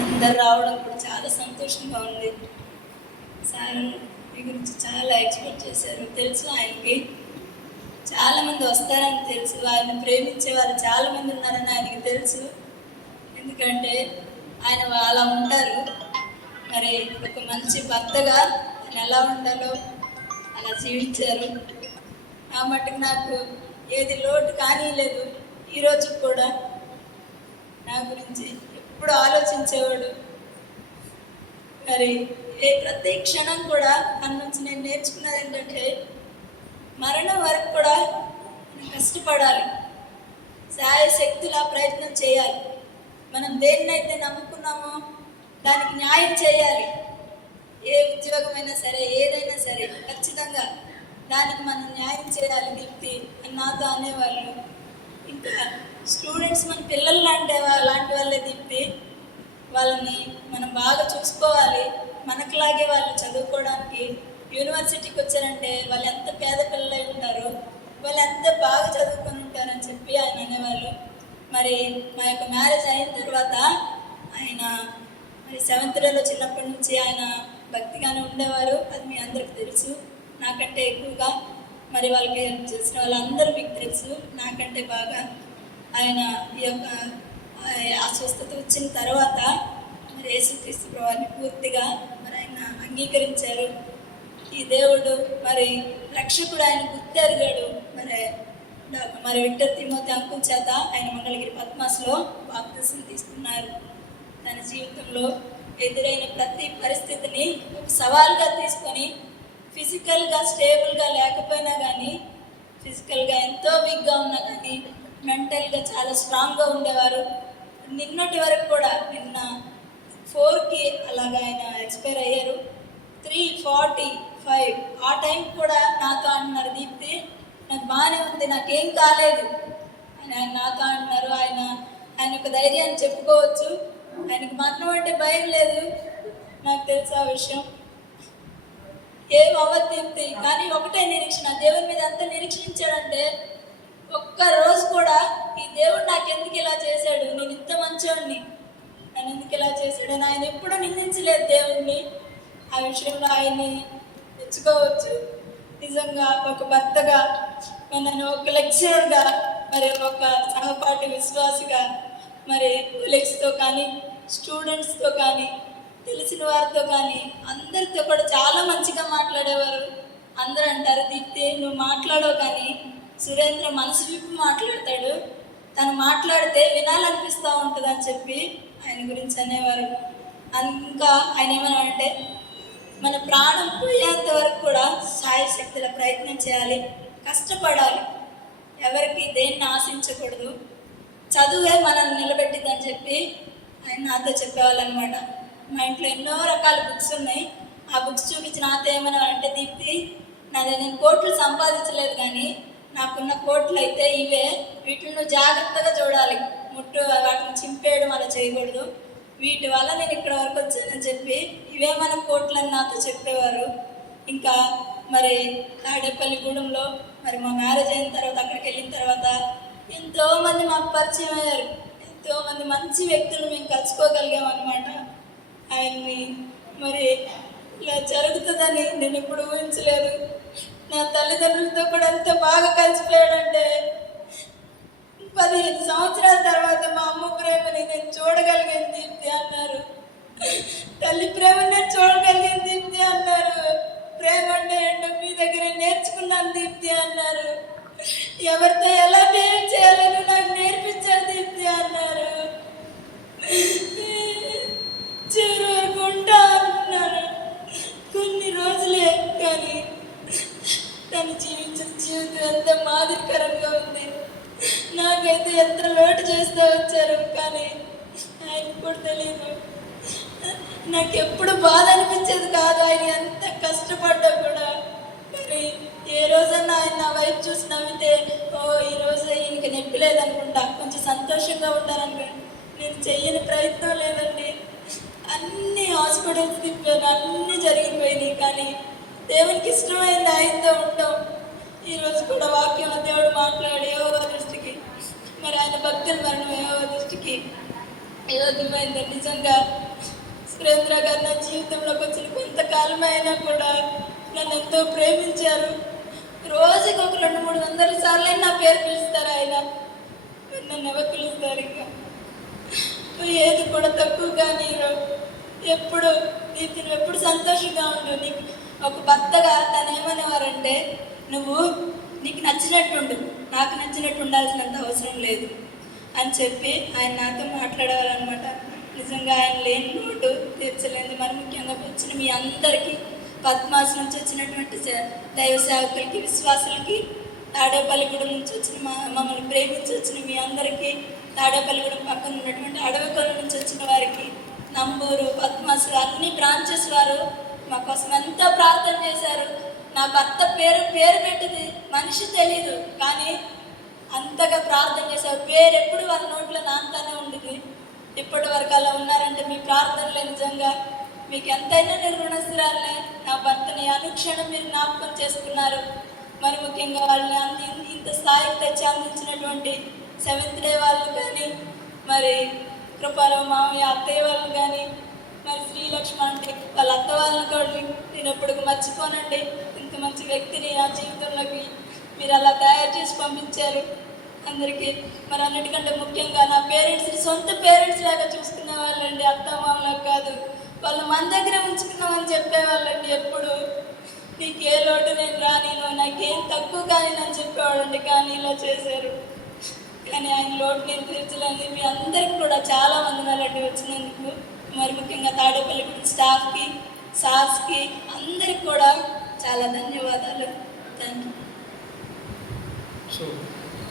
అందరు రావడం కూడా చాలా సంతోషంగా ఉంది. సార్ మీ గురించి చాలా ఎక్స్పెక్ట్ చేశారు. తెలుసు ఆయనకి. చాలామంది వస్తారని తెలుసు. ఆయన ప్రేమించే వాళ్ళు చాలామంది ఉన్నారని ఆయనకి తెలుసు. ఎందుకంటే ఆయన అలా ఉంటారు. మరి ఒక మంచి భర్తగా ఆయన ఎలా ఉండాలో అలా జీవించారు. ఆ మటుకు నాకు ఏది లోటు కానీ లేదు ఈరోజు కూడా నా గురించి ఎప్పుడు ఆలోచించేవాడు? మరి ఏ ప్రతి క్షణం కూడా తన నుంచి నేను నేర్చుకున్నది ఏంటంటే మరణం వరకు కూడా మనం కష్టపడాలి. శక్తుల ప్రయత్నం చేయాలి. మనం దేన్నైతే నమ్ముకున్నామో దానికి న్యాయం చేయాలి. ఏ ఉద్యోగమైనా సరే ఏదైనా సరే ఖచ్చితంగా దానికి మనం న్యాయం చేయాలి. దీప్తి అని నాతో అనేవాళ్ళు ఇంకా స్టూడెంట్స్ మన పిల్లలు లాంటి లాంటి వాళ్ళే దీప్తి. వాళ్ళని మనం బాగా చూసుకోవాలి. మనకులాగే వాళ్ళు చదువుకోవడానికి యూనివర్సిటీకి వచ్చారంటే వాళ్ళు ఎంత పేద పిల్లలై ఉంటారో వాళ్ళు ఎంత బాగా చదువుకొని ఉంటారని చెప్పి ఆయన అనేవాళ్ళు. మరి మా యొక్క మ్యారేజ్ అయిన తర్వాత ఆయన మరి సెవెంత్ డేలో చిన్నప్పటి నుంచి ఆయన భక్తిగానే ఉండేవారు. అది మీ అందరికి తెలుసు. నాకంటే ఎక్కువగా మరి వాళ్ళకి హెల్ప్ చేసిన వాళ్ళందరూ మీకు తెలుసు. నాకంటే బాగా ఆయన ఈ యొక్క ఆ, అస్వస్థత వచ్చిన తర్వాత మరి యేసుక్రీస్తు ప్రభువాన్ని పూర్తిగా మరి ఆయన అంగీకరించారు. ఈ దేవుడు మరి రక్షకుడు ఆయన గుర్తెరిగాడు మరి మరి విక్టర్ తిమోతి అంకుల్ చేత ఆయన మంగళగిరి పద్మాస్లో బాప్తిసం తీసుకున్నారు. తన జీవితంలో ఎదురైన ప్రతి పరిస్థితిని ఒక సవాల్గా తీసుకొని ఫిజికల్గా స్టేబుల్గా లేకపోయినా కానీ ఫిజికల్గా ఎంతో వీక్గా ఉన్నా కానీ మెంటల్గా చాలా స్ట్రాంగ్గా ఉండేవారు. నిన్నటి వరకు కూడా నిన్న ఫోర్కి అలాగా ఆయన ఎక్స్పైర్ అయ్యారు. త్రీ ఫార్టీ ఫైవ్ ఆ టైం కూడా నాతో అంటున్నారు దీప్తి నాకు బాగానే ఉంది నాకేం కాలేదు. ఆయన ఆయన నాతో అంటున్నారు ఆయన ఆయన ఒక ధైర్యాన్ని చెప్పుకోవచ్చు. ఆయనకు మరణం అంటే భయం లేదు. నాకు తెలుసు ఆ విషయం. ఏం అవ్వదు దీప్తి. కానీ ఒకటే నిరీక్షణ. దేవుని మీద ఎంత నిరీక్షించాడంటే ఒక్క రోజు కూడా ఈ దేవుడు నాకు ఎందుకు ఇలా చేశాడు? నేను ఇంత మంచోడిని. నన్ను ఎందుకు ఇలా చేశాడు? ఆయన ఎప్పుడూ నిందించలేదు దేవుణ్ణి. ఆ విషయంలో ఆయన్ని తెచ్చుకోవచ్చు నిజంగా ఒక భర్తగా నన్ను ఒక లెక్చరర్గా మరి ఒక సహపాఠి విశ్వాసిగా మరి కొలీగ్స్తో కానీ స్టూడెంట్స్తో కానీ తెలిసిన వారితో కానీ అందరితో కూడా చాలా మంచిగా మాట్లాడేవారు. అందరూ అంటారు దీప్తి నువ్వు మాట్లాడవు కానీ సురేంద్ర మనసు విప్పి మాట్లాడతాడు. తను మాట్లాడితే వినాలనిపిస్తూ ఉంటుంది అని చెప్పి ఆయన గురించి అనేవారు. ఇంకా ఆయన ఏమన్నా అంటే మన ప్రాణం పోయేంత వరకు కూడా సాయశక్తుల ప్రయత్నం చేయాలి. కష్టపడాలి. ఎవరికి దేన్ని ఆశించకూడదు. చదువే మనల్ని నిలబెట్టిందని చెప్పి ఆయన నాతో చెప్పేవాళ్ళు అనమాట మా ఇంట్లో ఎన్నో రకాల బుక్స్ ఉన్నాయి. ఆ బుక్స్ చూపించి నాతో ఏమైనా అంటే దీప్తి నాది నేను కోట్లు సంపాదించలేదు కానీ నాకున్న కోట్లు అయితే ఇవే. వీటిని జాగ్రత్తగా చూడాలి. ముట్టు వాటిని చింపేయడం అలా చేయకూడదు. వీటి వల్ల నేను ఇక్కడ వరకు వచ్చానని చెప్పి ఇవే మన కోట్లని నాతో చెప్పేవారు. ఇంకా మరి తాడేపల్లిగూడెంలో మరి మా మ్యారేజ్ అయిన తర్వాత అక్కడికి వెళ్ళిన తర్వాత ఎంతోమంది మాకు పరిచయం అయ్యారు. ఎంతోమంది మంచి వ్యక్తులు మేము కలుసుకోగలిగాం అనమాట ఆయన్ని మరి ఇలా జరుగుతుందని నేను ఎప్పుడు ఊహించలేదు. నా తల్లిదండ్రులతో కూడా అంత బాగా పదిహేను సంవత్సరాల తర్వాత మా అమ్మ ప్రేమని నేను చూడగలిగాను దీప్తి అన్నారు. తల్లి ప్రేమని నేను చూడగలిగాను దీప్తి అన్నారు. ప్రేమ అంటే ఏంటో మీ దగ్గర నేర్చుకున్నాను దీప్తి అన్నారు. ఎవరితో ఎలా బిహేవ్ చేయాలని నాకు నేర్పించారు దీప్తి అన్నారు. చివరి వరకు ఉంటా అనుకున్నాను కొన్ని రోజులే కానీ తను జీవించిన జీవితం ఎంత మాదిరికరంగా ఉంది. నాకైతే ఎంత లోటు చేస్తూ వచ్చారు కానీ ఆయన కూడా తెలియదు నాకు ఎప్పుడు బాధ అనిపించేది కాదు ఆయన ఎంత కష్టపడ్డా కూడా. కానీ ఏ రోజన్నా ఆయన నా వైపు చూసి నవ్వితే ఓ ఈ రోజు ఈయనకి నొప్పి లేదనుకుంటా కొంచెం సంతోషంగా ఉండాలనుకుంటా నేను చెయ్యని ప్రయత్నం లేదండి. అన్ని హాస్పిటల్స్ తిప్పాను అన్నీ జరిగిపోయినాయి కానీ దేవునికి ఇష్టమైంది ఆయనతో ఉంటాం ఈరోజు కూడా వాక్యంలో దేవుడు మాట్లాడి యోగ మరి ఆయన భక్తులు మరణం యోగ దృష్టికి యోగ్యమైంది నిజంగా సురేంద్ర గారు నా జీవితంలోకి వచ్చిన కొంతకాలం అయినా కూడా నన్ను ఎంతో ప్రేమించారు. రోజుకి ఒక రెండు మూడు వందల సార్లు నా పేరు పిలుస్తారు ఆయన. నన్ను ఎవరు పిలుస్తారు ఇంకా? నువ్వు ఏది కూడా తక్కువగా నీరు. ఎప్పుడు నీకు ఎప్పుడు సంతోషంగా ఉండు. నీకు ఒక భర్తగా తను ఏమనేవారంటే నువ్వు నీకు నచ్చినట్టుండు. నాకు నచ్చినట్టు ఉండాల్సినంత అవసరం లేదు అని చెప్పి ఆయన నాతో మాట్లాడేవారనమాట నిజంగా ఆయన లేని లోటు తీర్చలేదు మరి ముఖ్యంగా వచ్చిన మీ అందరికీ పద్మాస్ నుంచి వచ్చినటువంటి దైవ సేవకులకి విశ్వాసులకి తాడేపల్లిగూడెం నుంచి వచ్చిన మా మమ్మల్ని ప్రేమించి వచ్చిన మీ అందరికీ తాడేపల్లిగూడెం పక్కన ఉన్నటువంటి అడవికొల నుంచి వచ్చిన వారికి నంబూరు పద్మాసు అన్ని బ్రాంచెస్ వారు మా కోసం ఎంత ప్రార్థన చేశారు నా భర్త పేరు పేరు పెట్టింది. మనిషి తెలీదు కానీ అంతగా ప్రార్థన చేశారు. పేరు ఎప్పుడు వాళ్ళ నోట్లో నాంతానే ఉండేది ఇప్పటి వరకు అలా ఉన్నారంటే మీ ప్రార్థనలే నిజంగా. మీకు ఎంతైనా నేను నా భర్తని అనుక్షణం మీరు జ్ఞాపకం చేసుకున్నారు. మరి ముఖ్యంగా వాళ్ళని అంది ఇంత స్థాయికి తెచ్చి అందించినటువంటి సెవెంత్ డే వాళ్ళు కానీ మరి కృపారావు మామయ్య అత్తయ్య వాళ్ళు కానీ వాళ్ళ నేను ఎప్పటికి మర్చిపోనండి. ఇంత మంచి వ్యక్తిని ఆ జీవితంలోకి మీరు అలా తయారు చేసి పంపించారు. అందరికీ మరి అన్నిటికంటే ముఖ్యంగా నా పేరెంట్స్ని సొంత పేరెంట్స్ లాగా చూసుకునే వాళ్ళండి. అత్త మామలకు కాదు వాళ్ళు మన దగ్గర ఉంచుకున్నామని చెప్పేవాళ్ళండి ఎప్పుడు. నీకు ఏ లోటు నేను రానిను నాకేం తక్కువ కానీ అని చెప్పేవాళ్ళండి. కానీ ఇలా చేశారు. కానీ ఆయన లోటు నేను తీర్చలేదు మీ అందరికి కూడా చాలా వందనాలండి వచ్చినందుకు. మరి ముఖ్యంగా తాడేపల్లి స్టాఫ్కి సార్స్కి అందరికి కూడా చాలా ధన్యవాదాలు. Thank you so